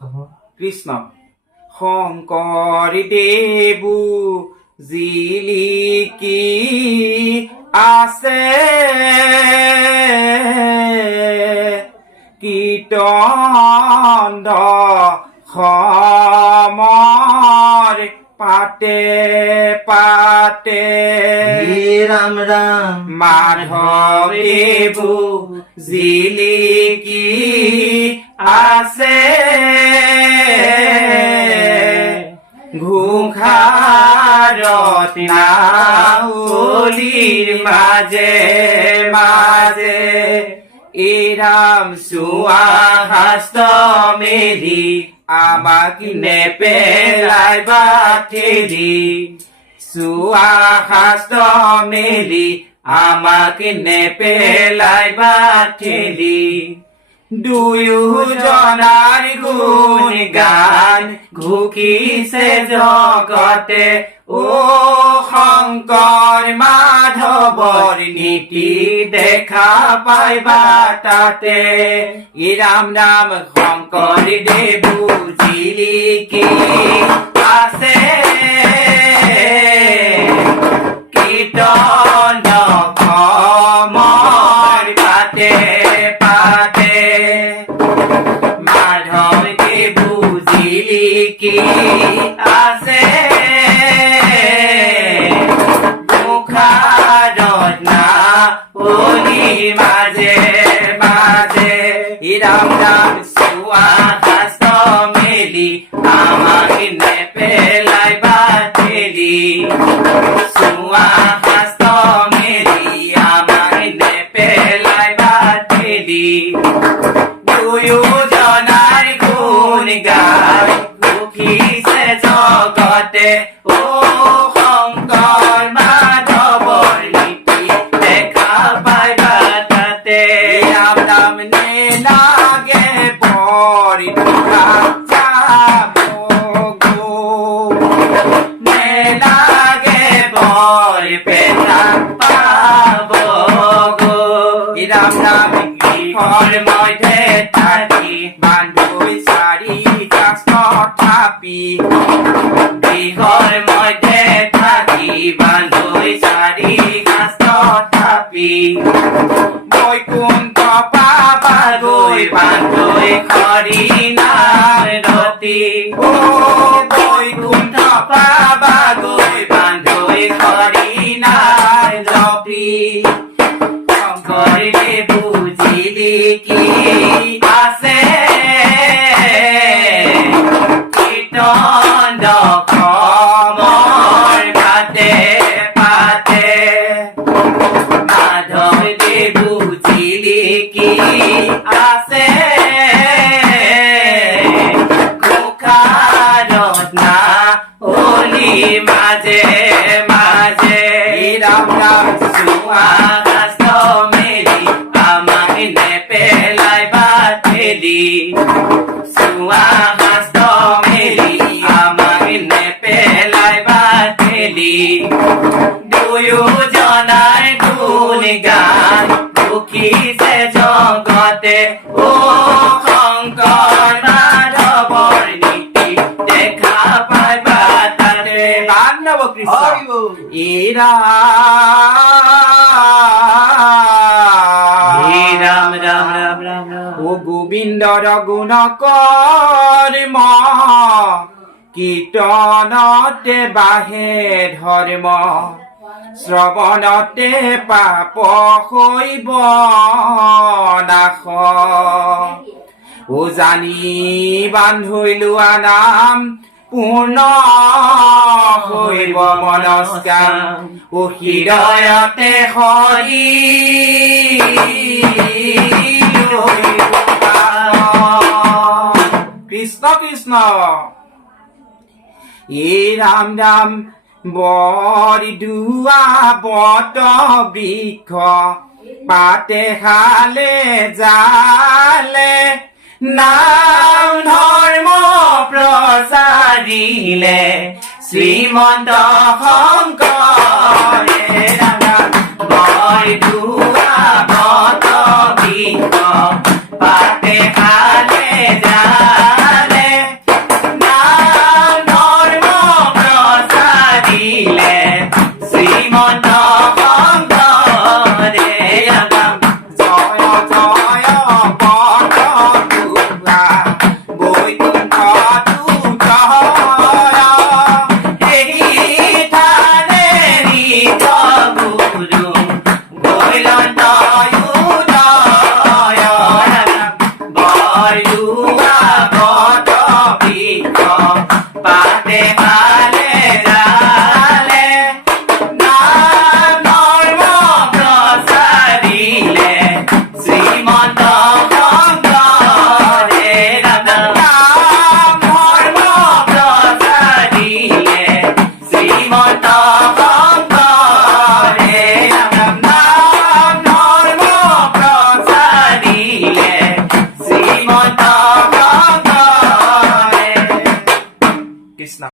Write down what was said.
কৃষ্ণ শংকৰী দেৱো জিলিকি আছে কীৰ্তন সমৰ পাতে পাতে রাম রাম মাধৱ দেৱো জিলিকি আছে ঘোষাৰত নাৱলীৰ মাজে মাজে এৰাম চোৱা হাস্ত মেলি আমাক নেপেলাই বাঠেলি চোৱা হাস্ত মেলি আমাক নেপেলাই বাঠেলি দুয়োজনাৰ গুণ গান ঘুকিছে জগতে ও শংকৰ মাধৱৰ নীতি দেখা পাইবা তাতে ৰাম ৰাম শংকৰ দেৱো জিলিকি আছে কীৰ্তন সমৰ পাতে পাতে মাধৱ দেৱো জিলিকি আছে মুখাৰত নাৱলীৰ মাজে মাজে ৰাম ৰাম চোৱা হাস্ত মেলি আমাক নেপেলাই বাঠেলি চোৱা হাস্ত মেলি আমাক নেপেলাই বাঠেলি দুয়োজনাৰ গুণ গান ঘুকিছে জগতে ও শংকৰ মাধৱৰ নীতি দেখা পাইবা তাতে ৰাম ৰাম নেলাগে পৰি যাব গো নেলাগে পৰি পেটা পাব গো ৰাম ৰাম গৃহৰ মধ্যে থাকি বান্ধৈ চাৰি কাষ্ঠ থাপি গৃহৰ মধ্যে থাকি বান্ধৈ চাৰি কাষ্ঠ থাপি বৈকুণ্ঠ পাবাগৈ বান্ধৈ হৰি নাম ৰতি ও বৈকুণ্ঠ পাবাগৈ বান্ধৈ হৰি নাম ৰতি শংকৰ দেৱো জিলিকি আছে কীৰ্তন সমৰ পাতে পাতে মাধৱ দেৱো জিলিকি আছে মুখাৰত নাৱলীৰ মাজে মাজে ৰাম ৰাম চোৱা হাস্ত মেলি আমাক নেপেলাই বাঠেলি চোৱা হাস্ত মেলি আমাক নেপেলাই বাঠেলি দুয়োজনাৰ গুণ গান ঘুকিছে জগতে ও শংকৰ মাধৱৰ নীতি দেখা পাইবা তাতে বান্ধৱ কৃষ্ণ ৰাম ৰাম ৰাম ৰাম ও গোবিন্দৰ গুণ কৰ্ম কীৰ্তনতে বাঢ়ে ধৰ্ম শ্ৰৱণতে পাপ হৈব নাশ ও জানি বান্ধৈ লোৱা নাম পূৰ্ণ হৈব মনস্কাম ও হৃদয়তে হৰি কৃষ্ণ কৃষ্ণ ৰাম ৰাম বৰি দুৱা বট বৃক্ষ পাতে খালে জালে নাম ধৰ্ম প্ৰচাৰিলে শ্ৰীমন্ত শংকৰে বৰি দুৱা বট বৃক্ষ পাতে খালে জালে কৃষ্ণ